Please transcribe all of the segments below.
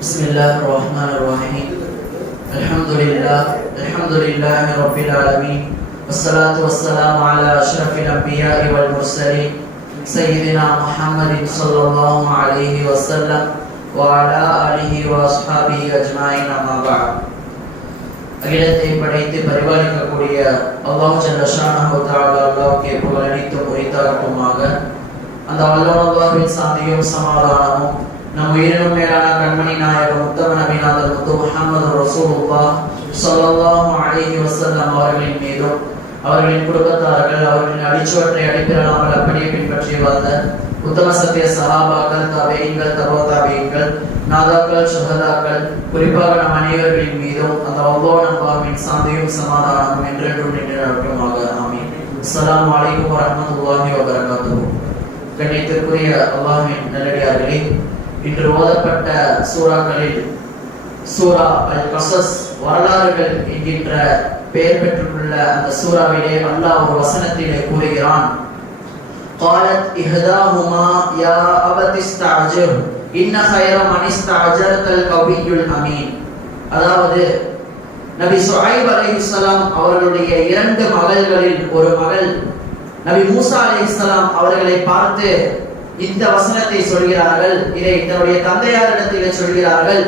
بسم الله الرحمن الرحيم الحمد لله رب العالمين والصلاة والسلام على أشرف الأنبياء والمرسلين سيدنا محمد صلى الله عليه وسلم وعلى آله وأصحابه أجمعين أما بعد. அகிலத்தை படைத்து பரிபாலிக்கக்கூடிய அல்லாஹ் ஜல்ல ஷானஹு தஆலா அல்லாஹ்வுக்கே புகழ் அனைத்தும் உரித்தாகட்டுமாக. அந்த அல்லாஹ்வின் சாந்தியும் சமாதானமும் நம் உயிரினும் மேலான கண்மணி நாயகம் உத்தம நபிநாதர் முத்து முஹம்மது ரசூலுல்லாஹ் ஸல்லல்லாஹு அலைஹி வஸல்லம் அவர்களின் மீதும் அவர்களின் குடும்பத்தார்கள் அவர்களின் அடிச்சுவற்றை அடிப்பிரலாமல் அப்படியே பின்பற்றி வாழ்ந்த உத்தம சத்திய சஹாபாக்கள் தாபீன்கள் தபா நாதாக்கள் சுஹதாக்கள் குறிப்பாக நம் அனைவர்களின் மீதும் அந்த அல்லாஹ்வின் சாந்தியும் சமாதானமும் என்றென்றும் நின்று நடக்குமாக. ஆமீன். அஸ்ஸலாமு அலைக்கும் வரஹ்மத்துல்லாஹி வபரகாத்துஹு. கண்ணியத்திற்குரிய அல்லாஹ்வின் நல்லடியார்களே, இன்று ஓதப்பட்ட சூறாக்களில் சூரா அல் கஸஸ் வரலாறுகள் என்கின்ற பெயர் பெற்றுள்ள அந்த சூறாவிலே அல்லாஹ் ஒரு வசனத்திலே கூறுகிறான், قالت إحداهما يا أبت استعجل إن خير من استعجلت القوي الأمين. அதாவது நபி ஷுஐப் அலைஹிஸ்ஸலாம் அவர்களுடைய இரண்டு மகள்களில் ஒரு மகள் நபி மூசா அலைஹிஸ்ஸலாம் அவர்களை பார்த்து இந்த வசனத்தை சொல்கிறார்கள். இதை தன்னுடைய தந்தையாரிடத்தில் சொல்கிறார்கள்,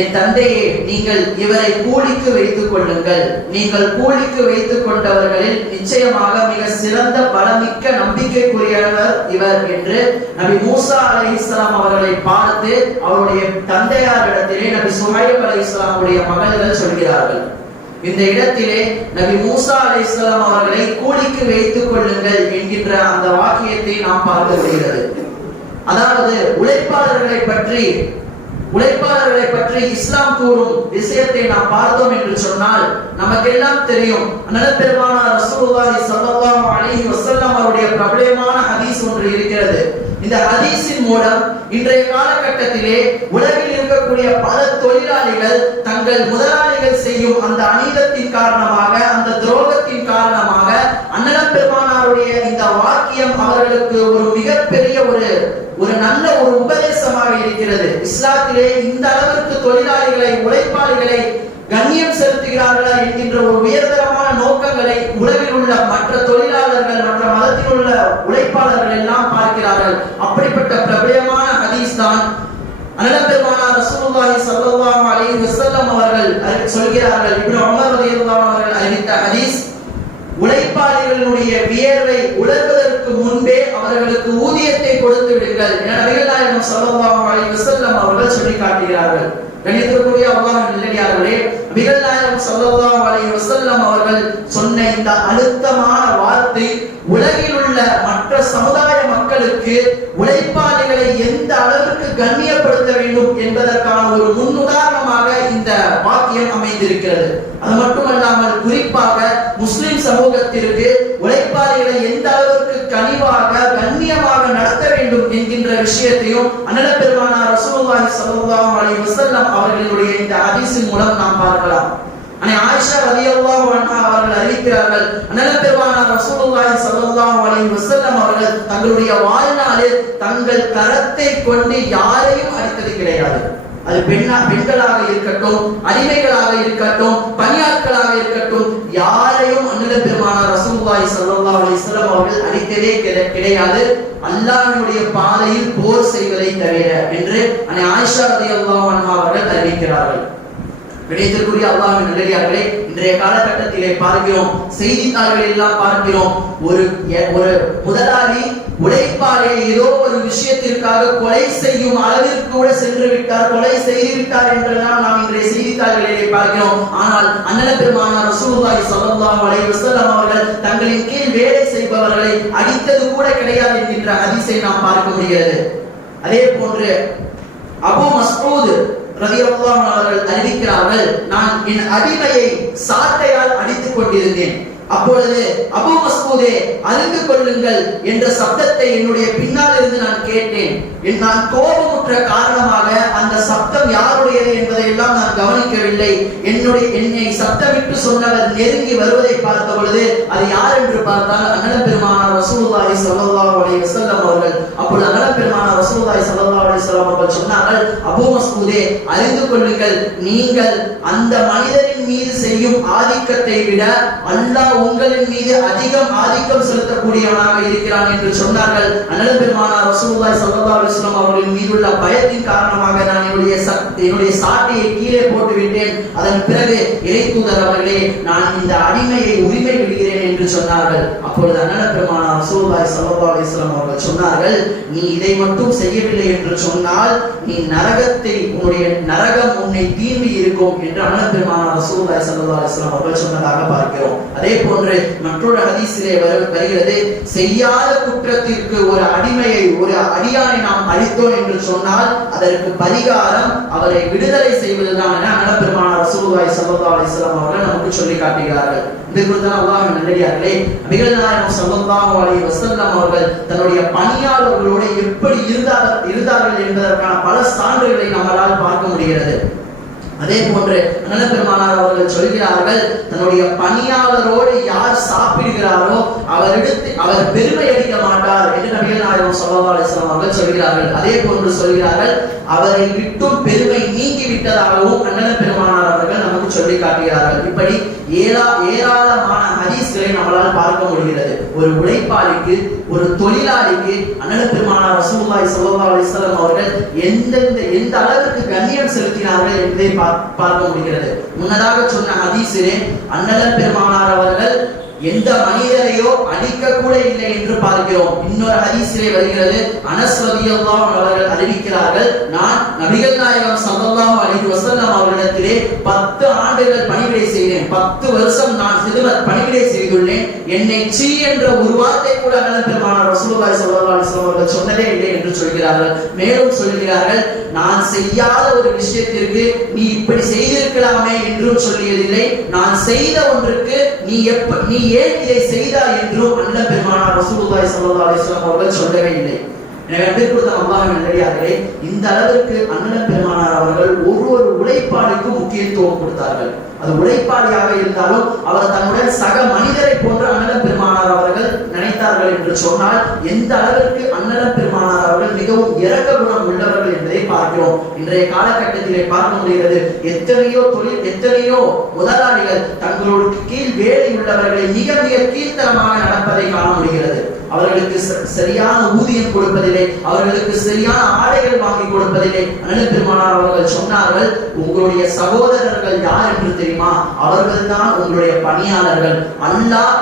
என் தந்தையே, நீங்கள் இவரை கூலிக்கு வைத்துக் கொள்ளுங்கள். நீங்கள் கூலிக்கு வைத்துக் கொண்டவர்களில் நிச்சயமாக மிக சிறந்த பலமிக்க நம்பிக்கைக்குரியவர் இவர் என்று நபி மூசா அலைஹிஸ்ஸலாம் அவர்களை பார்த்து அவருடைய தந்தையாரிடத்திலே நபி ஷுஐப் அலைஹிஸ்ஸலாமுடைய மகள்கள் சொல்கிறார்கள். இந்த இடத்திலே நபி மூசா அலைஹிஸ்ஸலாம் அவர்களை கூலிக்கு வைத்துக் கொள்ளுங்கள் என்கின்ற அந்த வாக்கியத்தை நாம் பார்க்க முடிகிறது. அதாவது உழைப்பாளர்களை பற்றி இஸ்லாம் கூறும் விஷயத்தை நாம் பார்த்தோம் என்று சொன்னால் நமக்கெல்லாம் தெரியும். அண்ணல் பெருமானார் ரசூலுல்லாஹி ஸல்லல்லாஹு அலைஹி வஸல்லம் அவருடைய பிரபலமான ஹதீஸ் ஒன்று இருக்கிறது. இந்த ஹதீஸின் மூலம் இன்றைய காலகட்டத்திலே உலகில் இருக்கக்கூடிய பல தொழிலாளிகள் தங்கள் முதலாளிகள் செய்யும் அந்த அநீதத்தின் காரணமாக, அந்த துரோகத்தின் காரணமாக அண்ணல் பெருமானாருடைய இந்த வாக்கியம் அவர்களுக்கு ஒரு மிகப்பெரிய ஒரு நல்ல ஒரு உபதேசமாக இருக்கிறது. இஸ்லாத்திலே இந்த அளவிற்கு தொழிலாளிகளை, உழைப்பாளிகளை கண்ணியம் செலுத்துகிறார்களா என்கின்ற ஒரு உயர்தரமான நோக்கங்களை உலகில் உள்ள மற்ற தொழிலாளர்கள், மற்ற மதத்தில் உள்ள உழைப்பாளர்கள் எல்லாம் பார்க்கிறார்கள். அப்படிப்பட்ட பிரபலமான ஹதீஸ் தான் அண்ணல் பெருமானார் ரசூலுல்லாஹி ஸல்லல்லாஹு அலைஹி வஸல்லம் அவர்கள் சொல்கிறார்கள். இப்னு உமர் ரலியல்லாஹு அன்ஹு அவர்கள் அறிவித்த ஹதீஸ், உழைப்பாளிகளுடைய வியர்வை உலர்வதற்கு முன்பே அவர்களுக்கு ஊதியத்தை கொடுத்து விடுங்கள் என நபிகள் நாயகம் ஸல்லல்லாஹு அலைஹி வஸல்லம் அவர்கள் சொல்லி காட்டுகிறார்கள். கணிதத்துக்குரிய அல்லாஹ்வின் நல்லடியார்களே, நபிகள் நாயகம் ஸல்லல்லாஹு அலைஹி வஸல்லம் அவர்கள் சொன்ன இந்த அழுத்தமான வார்த்தை உலகில் உள்ள மற்ற சமுதாய மக்களுக்கு உழைப்பாளிகளை எந்த அளவிற்கு கண்ணியப்படுத்த வேண்டும் என்பதற்கான ஒரு முன்னுதாரணமாக இந்த வாக்கியம் அமைந்திருக்கிறது. அது மட்டுமல்லாமல் குறிப்பாக முஸ்லிம் சமூகத்திற்கு உழைப்பாளிகளை எந்த அளவிற்கு கனிவாக கண்ணியமாக நடத்த வேண்டும் என்கின்ற விஷயத்தையும் அண்ணல் பெருமானார் ரசூலுல்லாஹி ஸல்லல்லாஹு அலைஹி வஸல்லம் அவர்களுடைய இந்த ஹதீஸின் மூலம் நாம் பார்க்கலாம். ஆயிஷா ரலியல்லாஹு அன்ஹா அவர்கள் அறிவிக்கிறார்கள், அண்ணல் பெருமானார் ரசூலுல்லாஹி ஸல்லல்லாஹு அலைஹி வஸல்லம் அவர்கள் தங்களுடைய வாழ்நாளில் தங்கள் கரத்தை கொண்டு யாரையும் அடித்தது கிடையாது. அது பெண்களாக இருக்கட்டும், அடிமைகளாக இருக்கட்டும், பணியாட்களாக இருக்கட்டும், யாரையும் அண்ணல் பெருமானார் ரசூலுல்லாஹி ஸல்லல்லாஹு அலைஹி வஸல்லம் அவர்கள் அடித்ததே கிடையாது, அல்லாஹ்வுடைய பாதையில் போர் செய்வதை தவிர என்று ஆயிஷா ரலியல்லாஹு அன்ஹா அவர்கள் அறிவிக்கிறார்கள். விடைத்திற்குரிய அல்லாஹ்வின் நல்லடியார்களே, இன்றைய காலகட்டத்திலே பார்க்கிறோம், செய்தித்தாள்கள் எல்லாம் பார்க்கிறோம், ஒரு முதலாளி உழைப்பாளை ஏதோ ஒரு விஷயத்திற்காக கொலை செய்யும் அளவிற்கு கூட சென்று விட்டார், கொலை செய்து விட்டார் என்றெல்லாம் நாம் இன்றைய செய்தித்தாள்களிலே பார்க்கிறோம். ஆனால் அண்ணல் பெருமானார் ரசூலுல்லாஹி ஸல்லல்லாஹு அலைஹி வஸல்லம் அவர்கள் தங்களின் கீழ் வேலை செய்பவர்களை அடித்தது கூட கிடையாது என்கின்ற ஹதீஸை நாம் பார்க்க முடிகிறது. அதே போன்று அபூ மஸ்ஊத் ரலியல்லாஹு அன்ஹு அவர்கள் அறிவிக்கிறார்கள், நான் என் அடிமையை சாட்டையால் அடித்துக் கொண்டிருந்தேன். அப்பொழுது அபூ மஸ்ஊதே, அழுந்து கொள்ளுங்கள் என்ற சப்தத்தை என்னுடைய பின்னால் இருந்து நான் கேட்டேன். நான் கோபமுற்ற காரணமாக அந்த சப்தம் யாருடையது என்பதை எல்லாம் நான் கவனிக்கவில்லை. என்னை சப்தமிட்டு சொன்னவர் நெருங்கி வருவதை பார்த்த பொழுது அது யார் என்று பார்த்தால் அண்ணல் பெருமானார் ரசூலுல்லாஹி ஸல்லல்லாஹு அலைஹி வஸல்லம் அவர்கள். அப்பொழுது அண்ணல் பெருமானார் ரசூலுல்லாஹி ஸல்லல்லாஹு அலைஹி வஸல்லம் வஸல்லம் அவர்கள் சொன்னார்கள், அபூ மஸ்ஊதே, அறிந்து கொள்ளுங்கள், நீங்கள் அந்த மனிதரின் மீது செய்யும் ஆதிக்கத்தை விட அல்லாஹ் உங்களின் மீது அதிகம் ஆதிக்கம் செலுத்தக்கூடியவனாக இருக்கிறான் என்று சொன்னார்கள். அண்ணல் பெருமானார் ரசூலுல்லாஹி ஸல்லல்லாஹு அலைஹி வஸல்லம் அவர்களின் மீதுள்ள பயத்தின் காரணமாக நான் என்னுடைய சாட்டையை கீழே போட்டு விட்டேன். அதன் பிறகு இறை தூதர் அவர்களே, நான் இந்த அடிமையை உரிமை விடுகிறேன் என்று சொன்னார்கள். அப்பொழுது அண்ணல் பெருமானார் ரசூலுல்லாஹி ஸல்லல்லாஹு அலைஹி வஸல்லம் அவர்கள் சொன்னார்கள், நீ இதை மட்டும் செய்யவில்லை என்று சொன்னால் நீ உன்னுடைய நரகம் உன்னை தீண்டி இருக்கும் என்று அண்ணல் பெருமானார் ரசூலுல்லாஹி ஸல்லல்லாஹு அலைஹி வஸல்லம் அவர்கள் சொன்னதாக பார்க்கிறோம். அதே போன்று மற்றொரு ஹதீஸிலே வருகிறது, செய்யாத குற்றத்திற்கு ஒரு அடிமையை, ஒரு அடியானை நாம் அழித்தோம் என்று சொன்னால் அதற்கு பரிகாரம் அவரை விடுதலை செய்வதுதான் என அண்ணல் பெருமானார் ரசூலுல்லாஹி ஸல்லல்லாஹு அலைஹி வஸல்லம் அவர்கள் நமக்கு சொல்லி காட்டுகிறார்கள். அல்லாஹ்வின் நல்லடியார்களே, நபிகள் நாயகம் ஸல்லல்லாஹு அலைஹி வஸல்லம் அவர்கள் தன்னுடைய பணியாளர்களோடு எப்படி இருந்தார்கள் என்பதற்கான பல சான்றுகளை நம்மால் பார்க்க முடிகிறது. அதே போன்று அண்ணல் பெருமானார் அவர்கள் சொல்கிறார்கள், தன்னுடைய பணியாளரோடு யார் சாப்பிடுகிறாரோ அவர் பெருமை அடிக்க மாட்டார் என்று நபிகள் நாயகம் ஸல்லல்லாஹு அலைஹி வஸல்லம் அவர்கள் சொல்கிறார்கள். அதே போன்று சொல்கிறார்கள், அவரை விட்டும் பெருமை நீங்கி விட்டதாகவும் அண்ணல் பெருமானார் அவர்கள் நமக்கு சொல்லி காட்டுகிறார்கள். இப்படி ஏராளமான ஹதீஸ்களை நம்மளால் பார்க்க முடிகிறது. ஒரு உழைப்பாளிக்கு, ஒரு தொழிலாளிக்கு அண்ணல் பெருமானார் ரசூலுல்லாஹி ஸல்லல்லாஹு அலைஹி வஸல்லம் அவர்கள் எந்த அளவுக்கு கண்ணியம் செலுத்தினார்கள் என்பதை பார்க்க முடிகிறது. முன்னதாக சொன்ன ஹதீஸிலே அண்ணல் பெருமானார் அவர்கள் எந்த மனிதரையோ அடிக்க கூட இல்லை என்று பார்க்கிறோம். இன்னொரு ஹதீஸிலே வருகிறது, அனஸ் ரலியல்லாஹு அன்ஹு அவர்கள் அறிவிக்கிறார்கள், நான் நபிகள் நாயகம் ஸல்லல்லாஹு அலைஹி வஸல்லம் அவர்களிடத்திலே 10 ஆண்டுகள் பணிவிடை செய்தேன். 10 வருஷம் நான் ஹிதமத் பணிவிடை செய்துள்ளேன். என்னை சீ என்ற ஒரு வார்த்தை கூட அண்ணல் பெருமானார் ரசூலுல்லாஹி ஸல்லல்லாஹு அலைஹி வஸல்லம் அவர்கள் சொன்னதே இல்லை என்று சொல்கிறார்கள். மேலும் சொல்கிறார்கள், நான் செய்யாத ஒரு விஷயத்திற்கு நீ இப்படி செய்திருக்கலாமே என்றும் சொல்லியதில்லை. நான் செய்த ஒன்றுக்கு நீ ஏன் இதை செய்தாய் என்றும் அண்ணல் பெருமானார் ரசூலுல்லாஹி ஸல்லல்லாஹு அலைஹி வஸல்லம் அவர்கள் சொல்லவே இல்லை. எனவே அன்பிற்குரிய அல்லாஹ்வின் நல்லடியார்களே, இந்த அளவிற்கு அண்ணல் பெருமானார் அவர்கள் ஒரு உழைப்பாளிக்கு முக்கியத்துவம் கொடுத்தார்கள். அது உழைப்பாளியாக இருந்தாலும் அவர் தன்னுடன் சக மனிதரை போன்று அண்ணல் பெருமானார் அவர்கள் நினைத்தார்கள் என்று சொன்னால் எந்த அளவிற்கு அண்ணல் பெருமானார் அவர்கள் மிகவும் இரக்க குணம் உள்ளவர்கள் என்பதை பார்க்கிறோம். இன்றைய காலகட்டத்திலே பார்க்க முடிகிறது, எத்தனையோ முதலாளிகள் தங்களோடு கீழ் வேலை உள்ளவர்களை மிக மிக கீழ்த்தரமாக நடப்பதை காண முடிகிறது. அவர்களுக்கு சரியான ஊதியம் கொடுப்பதில்லை, அவர்களுக்கு சரியான ஆடைகள் வாங்கி கொடுப்பதில்லை. அண்ணல் பெருமானார் அவர்கள் சொன்னார்கள், உங்களுடைய சகோதரர்கள் யார் என்று தெரியுமா? அவர்கள்தான் உங்களுடைய பணியாளர்கள். அல்லாஹ்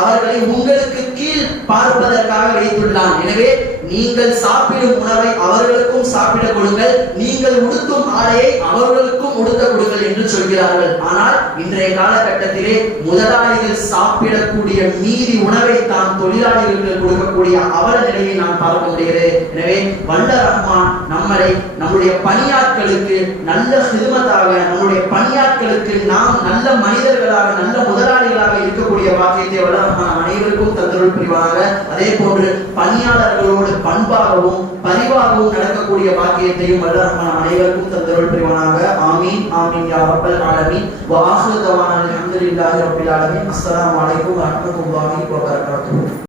அவர்களை உங்களுக்கு கீழ் பார்ப்பதற்காக வைத்துள்ளான். எனவே நீங்கள் சாப்பிடும் உணவை அவர்களுக்கும் சாப்பிட கொடுங்கள், நீங்கள் உடுத்தும் ஆடையை அவர்களுக்கும் உடுத்த கொடுங்கள் என்று சொல்கிறார்கள். ஆனால் இன்றைய காலகட்டத்திலே முதலாளிகள் சாப்பிடக்கூடிய மீதி உணவை தான் தொழிலாளிகளுக்கு கொடுக்கக்கூடிய அவல நிலையை நாம் பார்க்க முடிகிறது. எனவே வல்ல ரஹ்மான் நம்முடைய பணியாட்களுக்கு நல்ல ஹிதமத்தாக, நம்முடைய பணியாட்களுக்கு நாம் நல்ல மனிதர்களாக, நல்ல முதலாளிகளாக இருக்கக்கூடிய பாக்கியத்தை வல்ல ரஹ்மான் அனைவருக்கும் தந்தருள் புரிவாக. அதே போன்று பணியாளர்களோடு பண்பாகவும் பரிவாகவும் நடக்கக்கூடிய பாக்கியத்தையும் வல்ல ரஹ்மான் அனைவருக்கும் தந்தருள் புரிவானாக. ஆமீன் ஆமீன் யா ரப்பல் ஆலமீன். வ ஆகிரு தவானா அல்ஹம்துலில்லாஹி ரப்பில் ஆலமீன். அஸ்ஸலாமு அலைக்கும் வ ரஹ்மத்துல்லாஹி வ பரகாத்துஹு.